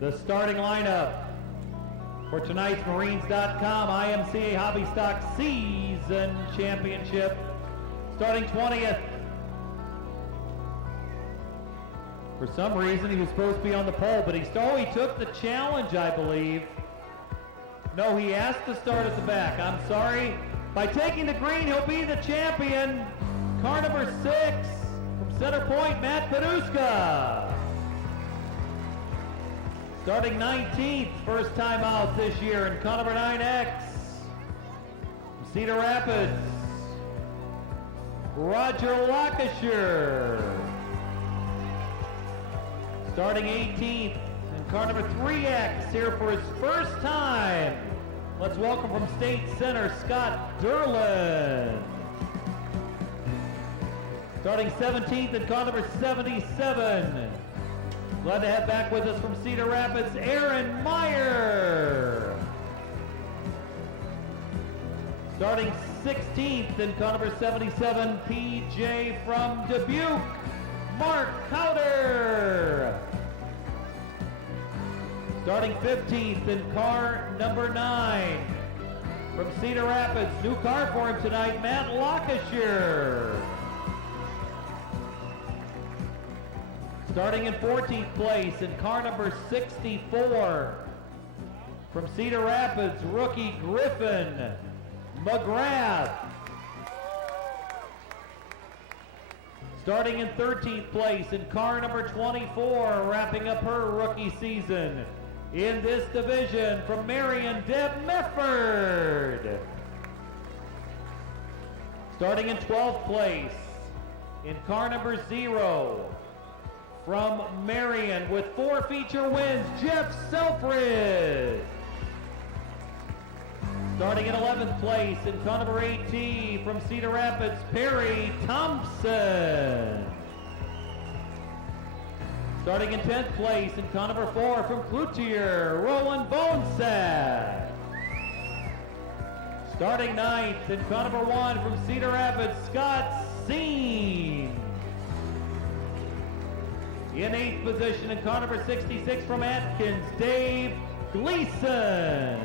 The starting lineup for tonight's Marines.com IMCA Hobby Stock Season Championship. Starting 20th. For some reason, he was supposed to be on the pole, but he took the challenge, I believe. No, he asked to start at the back. I'm sorry. By taking the green, he'll be the champion. Car number 6 from Center Point, Matt Paduska. Starting 19th, first time out this year in car number 9X. From Cedar Rapids, Roger Lancashire. Starting 18th in car number 3X here for his first time. Let's welcome from State Center, Scott Derlin. Starting 17th in car number 77. Glad to have back with us from Cedar Rapids, Aaron Meyer. Starting 16th in car number 77, PJ from Dubuque, Mark Cowder. Starting 15th in car number 9 from Cedar Rapids, new car for him tonight, Matt Lancashire. Starting in 14th place in car number 64 from Cedar Rapids, rookie Griffin McGrath. Starting in 13th place in car number 24, wrapping up her rookie season in this division from Marion, Deb Mefford. Starting in 12th place in car number 0 from Marion with 4 feature wins, Jeff Selfridge. Starting in 11th place in car number 18 from Cedar Rapids, Perry Thompson. Starting in 10th place in car number 4 from Cloutier, Roland Bonesack. Starting 9th in car number 1 from Cedar Rapids, Scott Seen. In 8th position in car number 66 from Atkins, Dave Gleason.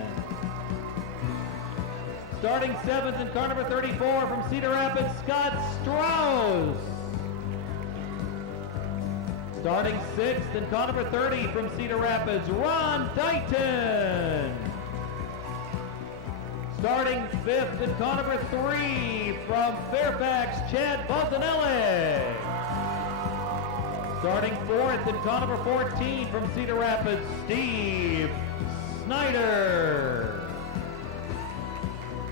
Starting 7th in car number 34 from Cedar Rapids, Scott Strauss. Starting 6th in car number 30 from Cedar Rapids, Ron Dighton. Starting 5th in car number 3 from Fairfax, Chad Bontanelli. Starting 4th in car number 14 from Cedar Rapids, Steve Snyder.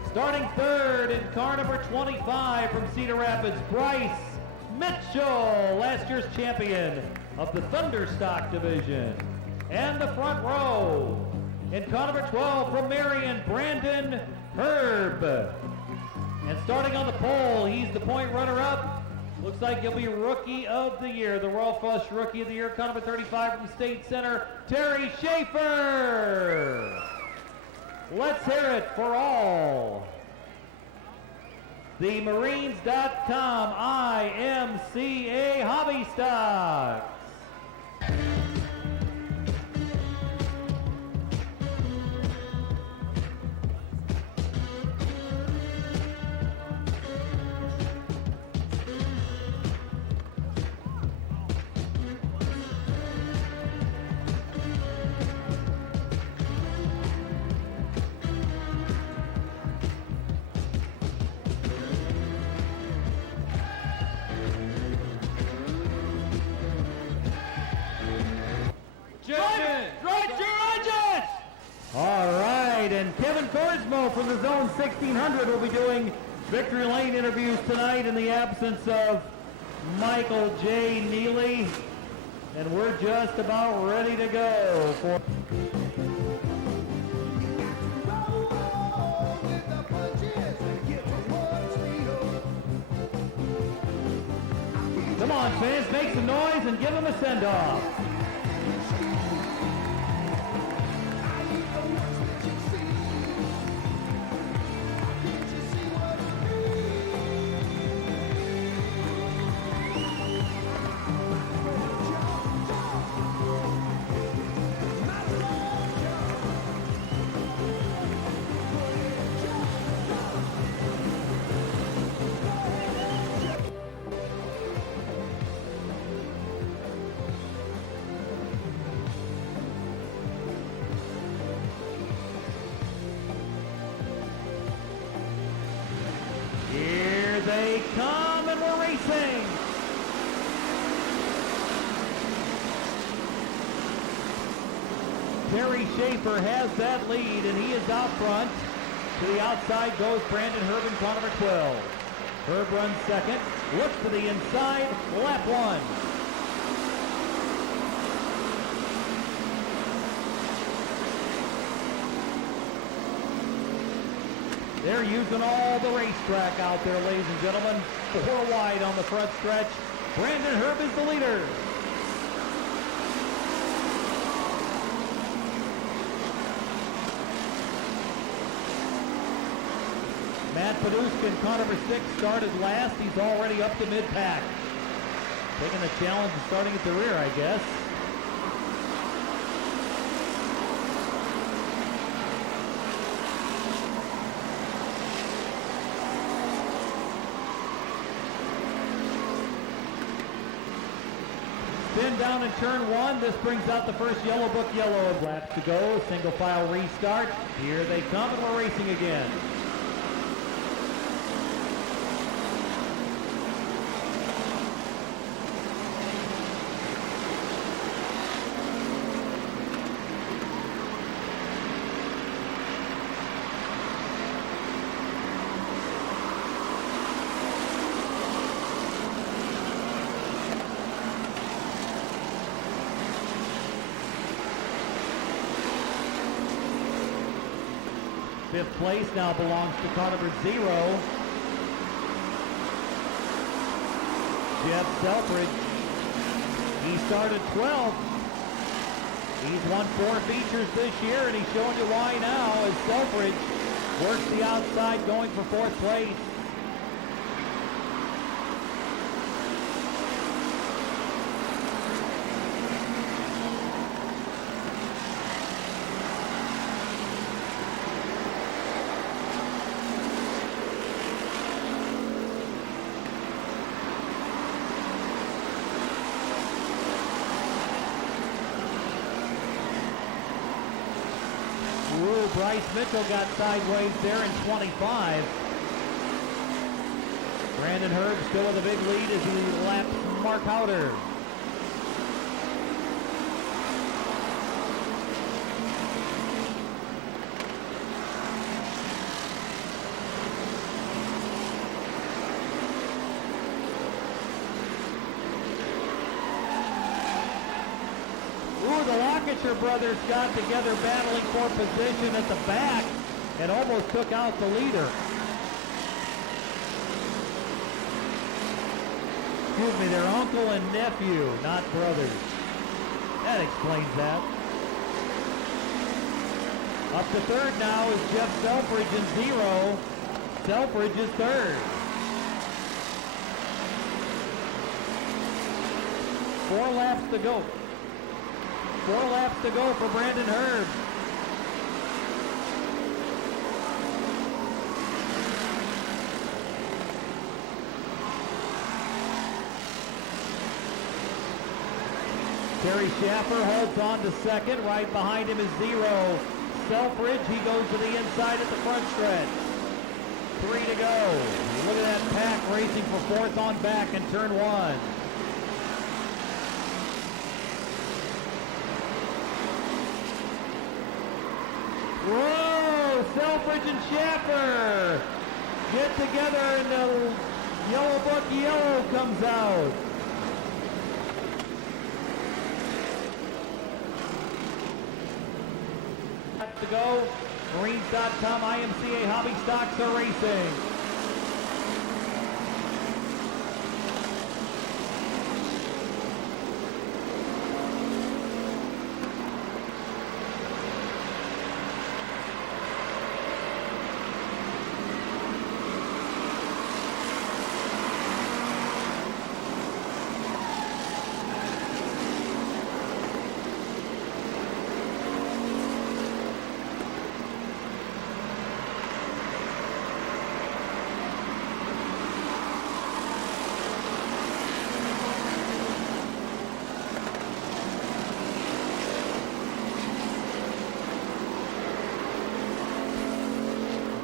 Starting 3rd in car number 25 from Cedar Rapids, Bryce Mitchell, last year's champion of the Thunderstock division. And the front row in car number 12 from Marion, Brandon Herb. And starting on the pole, he's the point runner-up. Looks like he'll be Rookie of the Year, the Royal Flush Rookie of the Year, car number 35 from State Center, Terry Schaefer. Let's hear it for all the Marines.com IMCA Hobby Stocks. All right, and Kevin Korsmo from the Zone 1600 will be doing Victory Lane interviews tonight in the absence of Michael J. Neely. And we're just about ready to go for... Come on, fans, make some noise and give them a send-off. Terry Schaefer has that lead, and he is out front. To the outside goes Brandon Herb in car number 12. Herb runs second, looks to the inside, lap one. They're using all the racetrack out there, ladies and gentlemen. 4 wide on the front stretch. Brandon Herb is the leader. Matt Paduska in car number 6 started last. He's already up to mid-pack. Taking the challenge and starting at the rear, I guess. Spin down in turn 1. This brings out the first yellow book yellow. Laps to go. Single file restart. Here they come, and we're racing again. Fifth place now belongs to car number 0. Jeff Selfridge. He started 12th. He's won 4 features this year, and he's showing you why now as Selfridge works the outside going for 4th place. Bryce Mitchell got sideways there in 25. Brandon Herb still with a big lead as he laps Mark Howder. The Lockitcher brothers got together battling for position at the back and almost took out the leader. Excuse me, they're uncle and nephew, not brothers. That explains that. Up to third now is Jeff Selfridge in 0. Selfridge is third. 4 laps to go. 4 laps to go for Brandon Herb. Terry Schaffer holds on to second. Right behind him is 0. Selfridge, he goes to the inside at the front stretch. 3 to go. Look at that pack racing for 4th on back in turn 1. Whoa! Selfridge and Schaffer get together and the yellow book yellow comes out. To go. Marines.com, IMCA Hobby Stocks are racing.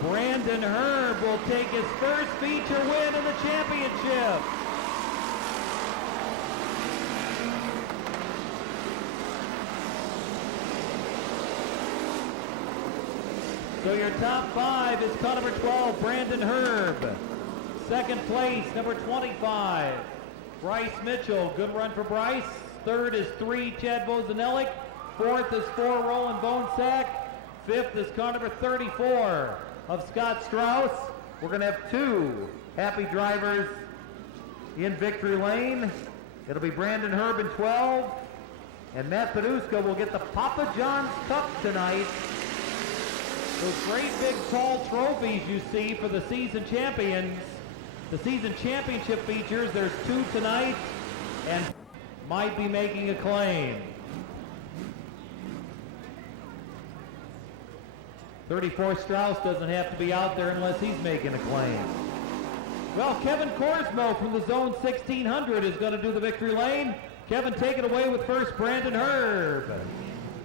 Brandon Herb will take his first feature win in the championship. So your top 5 is car number 12, Brandon Herb. Second place, number 25, Bryce Mitchell. Good run for Bryce. Third is 3, Chad Bozanelik. Fourth is 4, Roland Bonesack. Fifth is car number 34 of Scott Strauss. We're going to have 2 happy drivers in victory lane. It'll be Brandon Herb in 12, and Matt Paduska will get the Papa John's Cup tonight. Those great big tall trophies you see for the season champions. The season championship features, there's 2 tonight, and might be making a claim. 34 Strauss doesn't have to be out there unless he's making a claim. Well, Kevin Korsmo from the Zone 1600 is going to do the victory lane. Kevin, take it away with first Brandon Herb.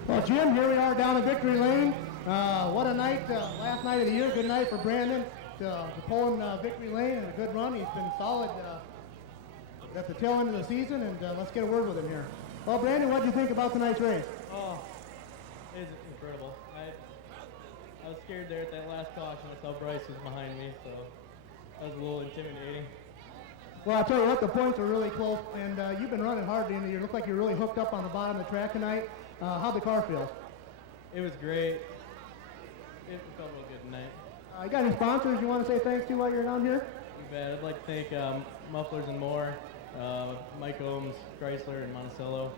Well, Jim, here we are down in victory lane. What a night, last night of the year. Good night for Brandon to pull in victory lane and a good run. He's been solid at the tail end of the season, and let's get a word with him here. Well, Brandon, what do you think about tonight's race? Oh, it's incredible. I was scared there at that last caution. I saw Bryce was behind me, so that was a little intimidating. Well, I'll tell you what, the points are really close, and you've been running hard in the year. Look like you're really hooked up on the bottom of the track tonight. How'd the car feel? It was great. It felt real good tonight. You got any sponsors you want to say thanks to while you're down here? You bet. I'd like to thank Mufflers and More, Mike Ohms, Chrysler, and Monticello,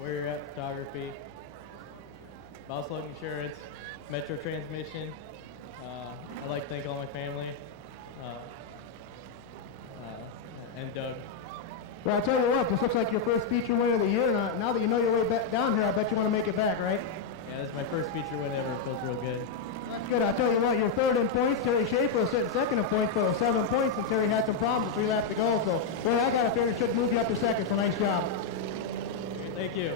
Where You're At Photography, Bauslug Insurance, Metro Transmission. I'd like to thank all my family, and Doug. Well, I'll tell you what, this looks like your first feature win of the year. Now that you know your way back down here, I bet you want to make it back, right? Yeah, this is my first feature win ever. It feels real good. That's good. I'll tell you what, you're third in points. Terry Schaefer was sitting second in points, but it was 7 points, and Terry had some problems, 3 laps to go. So, boy, I got a feeling it should move you up to second, so nice job. Thank you.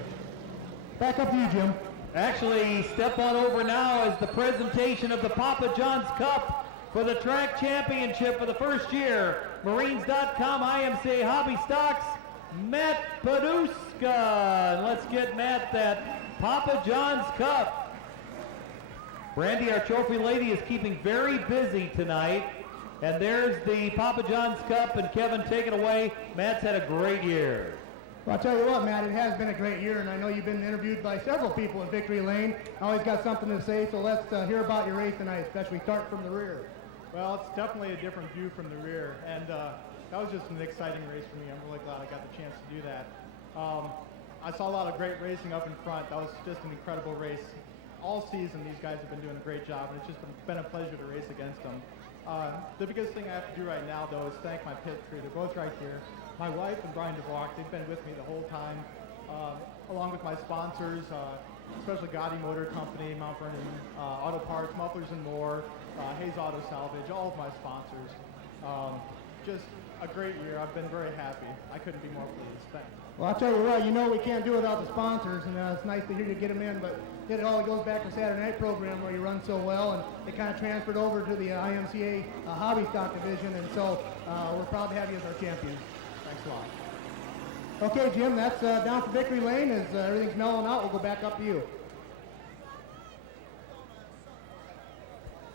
Back up to you, Jim. Actually, step on over now as the presentation of the Papa John's Cup for the track championship for the first year. Marines.com, IMCA Hobby Stocks, Matt Paduska. And let's get Matt that Papa John's Cup. Brandy, our trophy lady, is keeping very busy tonight. And there's the Papa John's Cup, and Kevin, take it away. Matt's had a great year. Well, I'll tell you what, Matt, it has been a great year, and I know you've been interviewed by several people in victory lane. Always got something to say, so let's hear about your race tonight, especially start from the rear. Well, it's definitely a different view from the rear, and that was just an exciting race for me. I'm really glad I got the chance to do that. I saw a lot of great racing up in front. That was just an incredible race. All season, these guys have been doing a great job, and it's just been a pleasure to race against them. The biggest thing I have to do right now, though, is thank my pit crew. They're both right here. My wife and Brian DeVock, they've been with me the whole time, along with my sponsors, especially Gotti Motor Company, Mount Vernon Auto Parts, Mufflers and More, Hayes Auto Salvage, all of my sponsors. Just a great year. I've been very happy. I couldn't be more pleased. Thanks. Well, I'll tell you what, you know we can't do without the sponsors, and it's nice to hear you get them in, but it all goes back to Saturday night program where you run so well, and it kind of transferred over to the IMCA Hobby Stock division, and so we're proud to have you as our champion. Thanks a lot. Okay, Jim, that's down for victory lane. As everything's mellowing out, we'll go back up to you.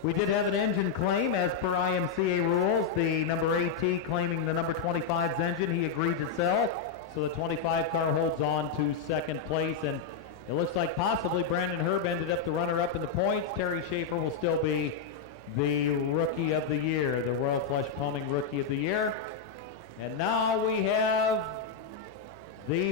We did have an engine claim as per IMCA rules. The number AT claiming the number 25's engine he agreed to sell. So the 25 car holds on to second place, and it looks like possibly Brandon Herb ended up the runner-up in the points. Terry Schaefer will still be the Rookie of the Year, the Royal Flush Plumbing Rookie of the Year. And now we have the